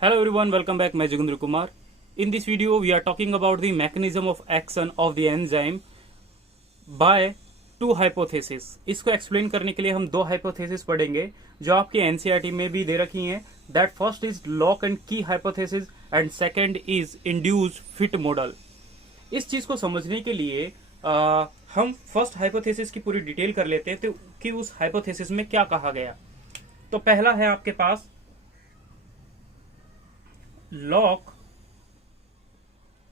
Hello everyone, welcome back. मैं Joginder Kumar. In this video, we are talking about the mechanism of action of the enzyme by two hypotheses. इसको explain करने के लिए हम दो hypothesis पढ़ेंगे जो आपके एनसीईआरटी में भी दे रखी हैं. That first is lock and key hypothesis and second is induced fit model. इस चीज को समझने के लिए हम फर्स्ट हाइपोथेसिस की पूरी डिटेल कर लेते हैं तो कि उस हाइपोथेसिस में क्या कहा गया. तो पहला है आपके पास lock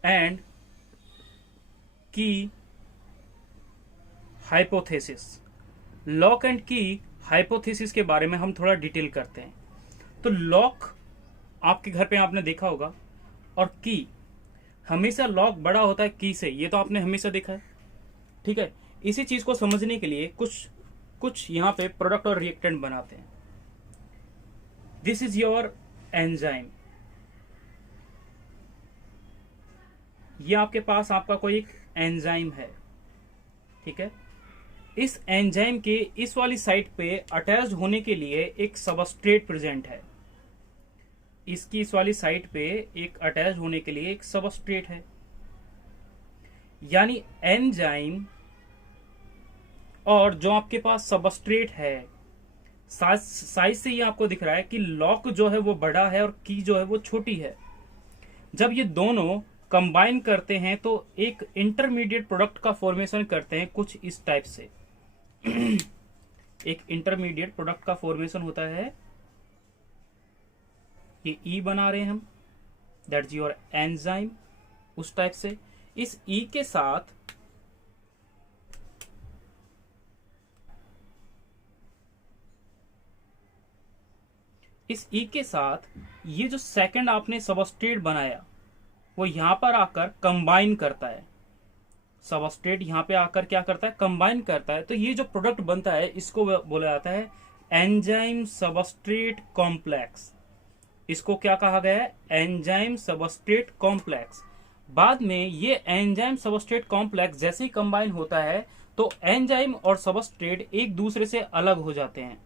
and key hypothesis. Lock and key hypothesis के बारे में हम थोड़ा डिटेल करते हैं. तो लॉक आपके घर पे आपने देखा होगा और की हमेशा लॉक बड़ा होता है की से, ये तो आपने हमेशा देखा है. ठीक है, इसी चीज को समझने के लिए कुछ यहां पे प्रोडक्ट और रिएक्टेंट बनाते हैं. This is your enzyme. ये आपके पास आपका कोई एक एंजाइम है. ठीक है, इस एंजाइम के इस वाली साइट पे अटैच्ड होने के लिए एक सबस्ट्रेट प्रेजेंट है. इसकी इस वाली साइट पे एक अटैच होने के लिए एक सबस्ट्रेट है. यानी एंजाइम और जो आपके पास सबस्ट्रेट है, साइज से ये आपको दिख रहा है कि लॉक जो है वो बड़ा है और की जो है वो छोटी है. जब ये दोनों कंबाइन करते हैं तो एक इंटरमीडिएट प्रोडक्ट का फॉर्मेशन करते हैं कुछ इस टाइप से. एक इंटरमीडिएट प्रोडक्ट का फॉर्मेशन होता है. ये ई बना रहे हैं हम, दैट इज योर एंजाइम. उस टाइप से इस ई के साथ ये जो सेकंड आपने सबस्ट्रेट बनाया वो यहां पर आकर कंबाइन करता है. सबस्ट्रेट यहां पे आकर क्या करता है, कंबाइन करता है. तो ये जो प्रोडक्ट बनता है इसको बोला जाता है एंजाइम सबस्ट्रेट कॉम्प्लेक्स. इसको क्या कहा गया है, एंजाइम सबस्ट्रेट कॉम्प्लेक्स. बाद में ये एंजाइम सबस्ट्रेट कॉम्प्लेक्स जैसे ही कंबाइन होता है तो एंजाइम और सबस्ट्रेट एक दूसरे से अलग हो जाते हैं.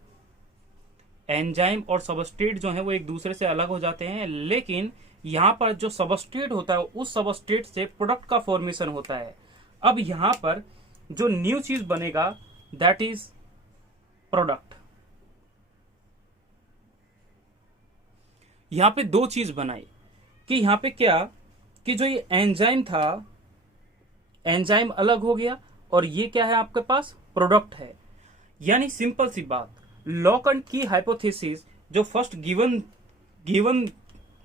एंजाइम और सबस्ट्रेट जो है वो एक दूसरे से अलग हो जाते हैं, लेकिन यहां पर जो सबस्ट्रेट होता है उस सबस्ट्रेट से प्रोडक्ट का फॉर्मेशन होता है. अब यहां पर जो न्यू चीज बनेगा दैट इज प्रोडक्ट. यहां पे दो चीज बनाई कि यहां पे क्या कि जो ये एंजाइम था, एंजाइम अलग हो गया और ये क्या है आपके पास प्रोडक्ट है. यानी सिंपल सी बात, लॉक एंड की हाइपोथेसिस जो फर्स्ट गिवन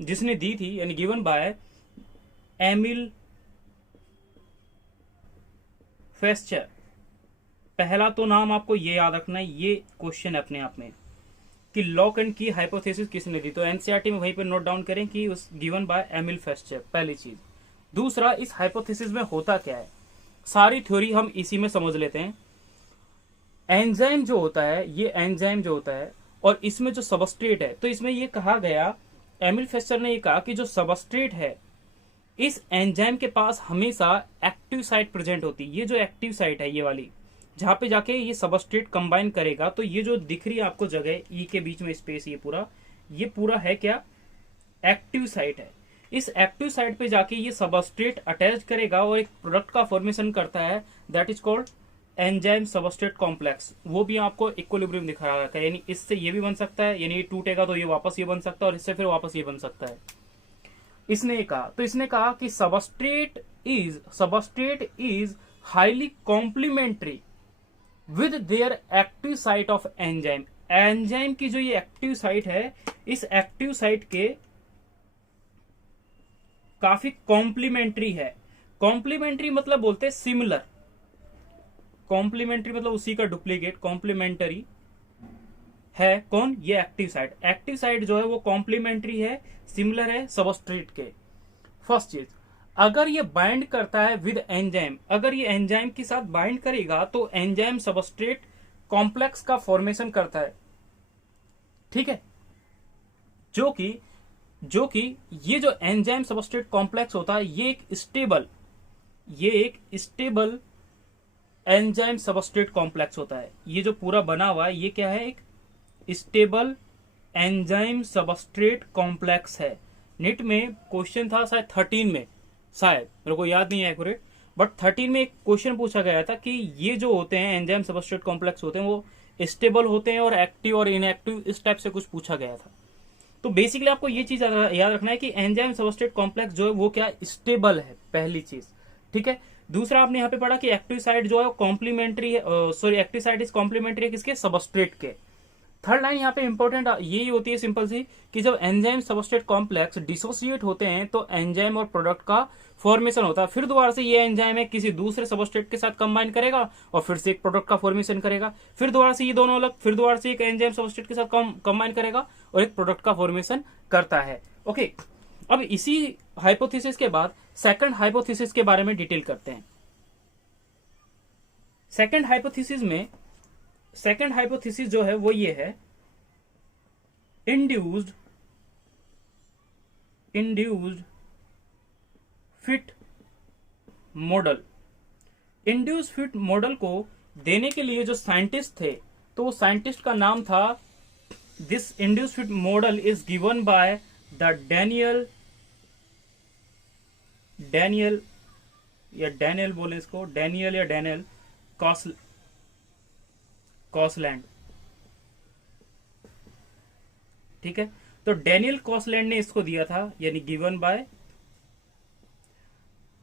जिसने दी थी यानी गिवन बाय एमिल फेस्चर. पहला तो नाम आपको ये याद रखना है, ये क्वेश्चन अपने आप में कि लॉक एंड की हाइपोथेसिस किसने दी. तो एनसीईआरटी में वहीं पर नोट डाउन करें कि उस गिवन बाय एमिल फेस्चर, पहली चीज. दूसरा, इस हाइपोथेसिस में होता क्या है, सारी थ्योरी हम इसी में समझ लेते हैं. एंजाइम जो होता है, ये एंजाइम जो होता है और इसमें जो सबस्ट्रेट है, तो इसमें ये कहा गया, एमिल फेस्चर ने ये कहा कि जो सबस्ट्रेट है इस एंजाइम के पास हमेशा एक्टिव साइट प्रेजेंट होती है. ये जो एक्टिव साइट है ये वाली, जहां पे जाके ये सबस्ट्रेट कंबाइन करेगा, तो ये जो दिख रही है आपको जगह ई के बीच में स्पेस, ये पूरा है क्या, एक्टिव साइट है. इस एक्टिव साइट पे जाके ये सबस्ट्रेट अटैच करेगा और एक प्रोडक्ट का फॉर्मेशन करता है, that is called enzyme substrate complex. वो भी आपको इक्विलिब्रियम दिखा रखा है, यानी इससे ये भी बन सकता है, यानी ये टूटेगा तो ये वापस ये बन सकता है और इससे फिर वापस ये बन सकता है. इसने कहा, तो इसने कहा कि substrate is highly complementary with their active site of enzyme. Enzyme की जो ये एक्टिव साइट है, इस एक्टिव साइट के काफी कॉम्प्लीमेंट्री है. कॉम्प्लीमेंट्री मतलब बोलते हैं सिमिलर. कॉम्प्लीमेंट्री मतलब उसी का डुप्लीकेट. कॉम्प्लीमेंटरी है कौन, ये एक्टिव साइट. एक्टिव साइट जो है वो कॉम्प्लीमेंट्री है, सिमिलर है सबस्ट्रेट के. फर्स्ट चीज, अगर ये बाइंड करता है विद एंजाइम, अगर ये एंजाइम के साथ बाइंड करेगा तो एंजाइम सबस्ट्रेट कॉम्प्लेक्स का फॉर्मेशन करता है. ठीक है, जो कि ये जो एंजाइम सबस्ट्रेट कॉम्प्लेक्स होता है ये एक स्टेबल एंजाइम सबस्ट्रेट कॉम्प्लेक्स होता है. ये जो पूरा बना हुआ है ये क्या है, एक स्टेबल एंजाइम सबस्ट्रेट कॉम्प्लेक्स है. नीट में क्वेश्चन था शायद 13 में, शायद मेरे को याद नहीं है एक्यूरेट, बट 13 में एक क्वेश्चन पूछा गया था कि ये जो होते हैं एंजाइम सबस्ट्रेट कॉम्प्लेक्स होते हैं वो स्टेबल होते हैं और एक्टिव और इनएक्टिव, इस टाइप से कुछ पूछा गया था। तो बेसिकली आपको ये चीज याद रखना है कि एंजाइम सबस्ट्रेट कॉम्प्लेक्स जो है वो क्या स्टेबल है, पहली चीज, ठीक है। दूसरा आपने यहाँ पे पढ़ा कि एक्टिव साइट जो है कॉम्प्लीमेंट्री है, sorry active site is complementary है किसके, सबस्ट्रेट के। थर्ड लाइन यहाँ पे इंपॉर्टेंट यही होती है सिंपल सी, कि जब एंजाइम सबस्ट्रेट कॉम्प्लेक्स डिसोसिएट होते हैं तो एंजाइम और प्रोडक्ट का फॉर्मेशन होता है, फिर दोबारा से ये एंजाइम है किसी दूसरे सबस्ट्रेट के साथ कंबाइन करेगा और फिर से एक प्रोडक्ट का फॉर्मेशन करेगा, फिर दोबारा से ये दोनों अलग, फिर दोबारा से एक एंजाइम सबस्ट्रेट के साथ कंबाइन करेगा और एक प्रोडक्ट का फॉर्मेशन करता है। ओके, अब इसी हाइपोथेसिस के बाद सेकंड हाइपोथेसिस के बारे में डिटेल करते हैं। सेकंड हाइपोथेसिस जो है वो ये है, induced fit model. Induced fit model को देने के लिए जो साइंटिस्ट थे, तो साइंटिस्ट का नाम था, this induced fit model is given by the Daniel बोले इसको, डैनियल कॉसलैंड, ठीक है। तो डैनियल कॉसलैंड ने इसको दिया था, यानी given by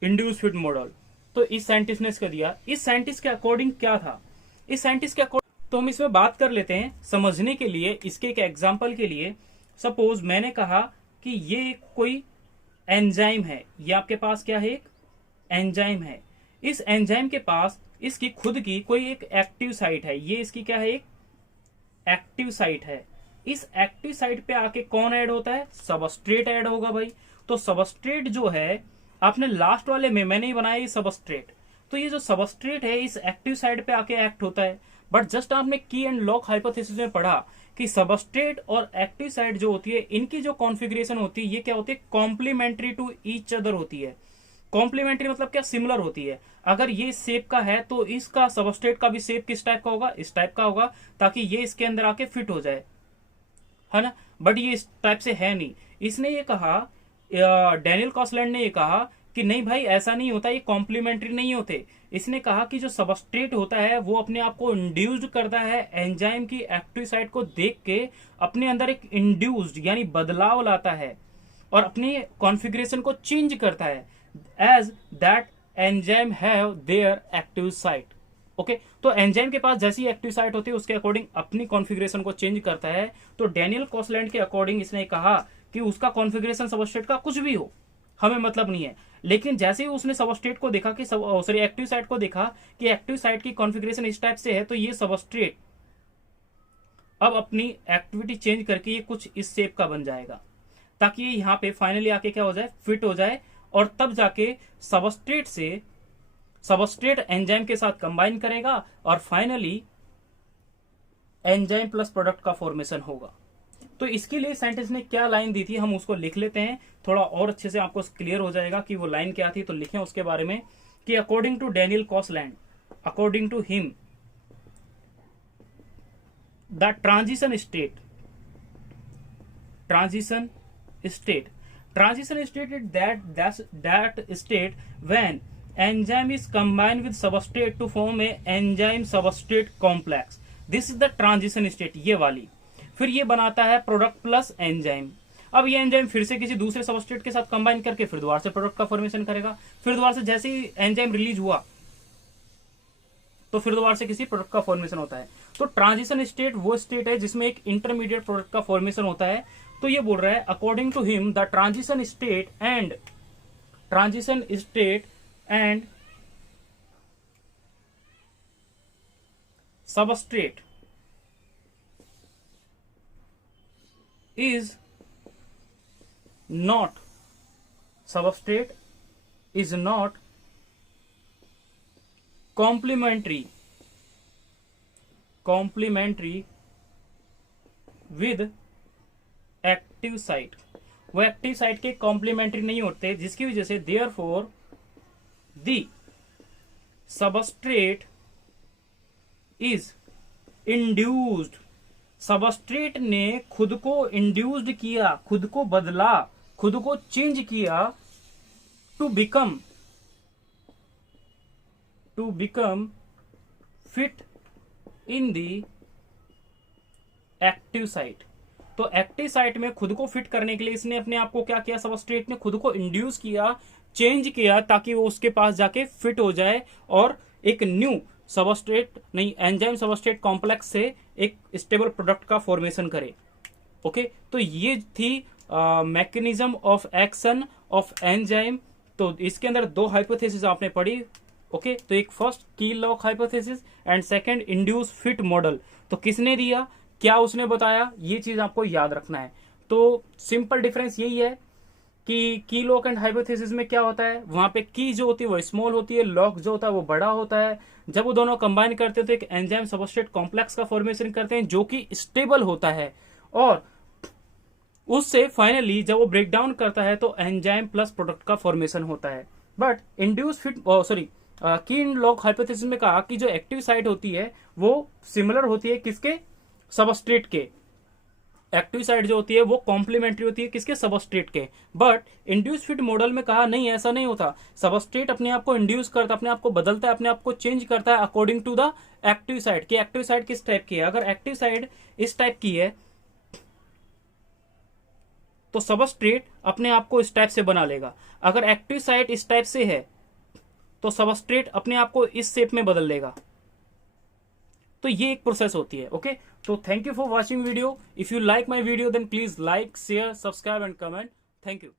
induced fit model. तो इस साइंटिस्ट ने इसको दिया। इस साइंटिस्ट के अकॉर्डिंग क्या था, इस साइंटिस्ट के अकॉर्डिंग, तो हम इसमें बात कर लेते हैं समझने के लिए। इसके एक एग्जांपल के लिए, सपोज मैंने कहा कि ये कोई एंजाइम है, ये आपके पास क्या है, एक एंजाइम है। इस एंजाइम के पास इसकी खुद की कोई एक एक्टिव साइट है, ये इसकी क्या है, एक एक्टिव साइट है। इस एक्टिव साइट पे आके कौन ऐड होता है, सबस्ट्रेट ऐड होगा भाई। तो सबस्ट्रेट जो है, आपने लास्ट वाले में मैंने ही बनाया ये सबस्ट्रेट, तो ये जो सबस्ट्रेट है इस एक्टिव साइट पे आके एक्ट होता है। बट जस्ट आपने की एंड लॉक हाइपोथेसिस में पढ़ा कि सबस्ट्रेट और एक्टिव साइट जो होती है, इनकी जो कॉन्फ़िगरेशन होती है, ये क्या होती है, कॉम्प्लीमेंट्री टू ईच अदर होती है। कॉम्प्लीमेंट्री मतलब क्या, सिमिलर होती है। अगर ये शेप का है तो इसका सबस्ट्रेट का भी शेप किस टाइप का होगा, इस टाइप का होगा, ताकि ये इसके अंदर आके फिट हो जाए, है ना। बट ये इस टाइप से है नहीं। इसने ये कहा, डैनियल कॉसलैंड ने ये कहा कि नहीं भाई ऐसा नहीं होता, ये कॉम्प्लीमेंट्री नहीं होते। इसने कहा कि जो सबस्ट्रेट होता है वो अपने आप को इंड्यूस्ड करता है एंजाइम की एक्टिव साइट को देख के, अपने अंदर एक इंड्यूस्ड यानी बदलाव लाता है और अपनी कॉन्फ़िगरेशन को चेंज करता है, as that enzyme have their active site. Okay, तो एंजाइम के पास जैसी एक्टिव साइट होती है उसके अकॉर्डिंग अपनी कॉन्फ़िगरेशन को चेंज करता है। तो डैनियल कॉसलैंड के अकॉर्डिंग इसने कहा कि उसका कॉन्फ़िगरेशन सबस्ट्रेट का कुछ भी हो, हमें मतलब नहीं है, लेकिन जैसे ही उसने सबस्ट्रेट को देखा कि सॉरी एक्टिव साइट को देखा कि एक्टिव साइट की कॉन्फ़िगरेशन इस टाइप से है, तो ये सबस्ट्रेट अब अपनी एक्टिविटी चेंज करके ये कुछ इस शेप का बन जाएगा, ताकि ये यहाँ पे फाइनली आके क्या हो जाए, फिट हो जाए, और तब जाके सबस्ट्रेट एंजाइम के साथ कंबाइन करेगा और फाइनली एंजाइम प्लस प्रोडक्ट का फॉर्मेशन होगा। तो इसके लिए साइंटिस्ट ने क्या लाइन दी थी, हम उसको लिख लेते हैं, थोड़ा और अच्छे से आपको क्लियर हो जाएगा कि वो लाइन क्या थी। तो लिखें उसके बारे में कि according to Daniel Koshland, according to him, the transition state is that state when enzyme is combined with substrate to form a enzyme substrate complex. This is the transition state, ये वाली। फिर ये बनाता है प्रोडक्ट प्लस एंजाइम। अब ये enzyme फिर से किसी दूसरे सबस्ट्रेट के साथ कंबाइन करके फिर दोबारा से प्रोडक्ट का फॉर्मेशन करेगा, फिर दोबारा से जैसे ही एंजाइम रिलीज हुआ तो फिर दोबारा से किसी प्रोडक्ट का फॉर्मेशन होता है। तो ट्रांजिशन स्टेट वो स्टेट है जिसमें एक इंटरमीडिएट प्रोडक्ट का फॉर्मेशन होता है। तो ये बोल रहा है according to him the transition state and substrate is not complementary with active site. वो एक्टिव साइट के कॉम्प्लीमेंट्री नहीं होते, जिसकी वजह से therefore the substrate is induced. Substrate ने खुद को इंड्यूस्ड किया, खुद को बदला, खुद को चेंज किया to become fit in the active site. तो एक्टिव साइट में खुद को फिट करने के लिए इसने अपने आप को क्या किया, सबस्ट्रेट ने खुद को इंड्यूस किया, चेंज किया, ताकि वो उसके पास जाके फिट हो जाए और एक न्यू सबस्ट्रेट नहीं एंजाइम सबस्ट्रेट कॉम्प्लेक्स से एक स्टेबल प्रोडक्ट का फॉर्मेशन करे। ओके, तो ये थी mechanism of action of enzyme. तो इसके अंदर दो हाइपोथेसिस आपने पढ़ी। ओके, तो एक फर्स्ट कील lock hypothesis and second induce fit model. तो किसने दिया, क्या उसने बताया, ये चीज आपको याद रखना है। तो सिंपल डिफरेंस यही है कि की लॉक एंड हाइपोथेसिस में क्या होता है, वहां पे की जो होती है वो स्मॉल होती है, लॉक जो होता है वो बड़ा होता है। जब वो दोनों कंबाइन करते हैं तो एक एंजाइम सबस्ट्रेट कॉम्प्लेक्स का फॉर्मेशन करते हैं जो कि स्टेबल होता है, और उससे फाइनली जब वो ब्रेक डाउन करता है तो एंजाइम प्लस प्रोडक्ट का फॉर्मेशन होता है। बट इंड्यूस फिट की लॉक हाइपोथेसिस में कहा कि जो एक्टिव साइट होती है वो सिमिलर होती है किसके, सबस्ट्रेट के। एक्टिव साइट जो होती है वो कॉम्प्लीमेंट्री होती है किसके, सबस्ट्रेट के। बट इंड्यूस फिट मॉडल में कहा नहीं, ऐसा नहीं होता। सबस्ट्रेट अपने आप को इंड्यूस करता है, अपने आप को बदलता है, अपने आप को चेंज करता है according to the active site. कि एक्टिव साइट किस टाइप की है, अगर एक्टिव साइट इस टाइप की है तो सबस्ट्रेट अपने आप को इस टाइप से बना लेगा। अगर एक्टिव साइट इस टाइप से है तो सबस्ट्रेट अपने आप को इस शेप में बदल लेगा। तो ये एक प्रोसेस होती है। ओके, तो thank you for watching video. If you like my video then please like, share, subscribe and comment. Thank you.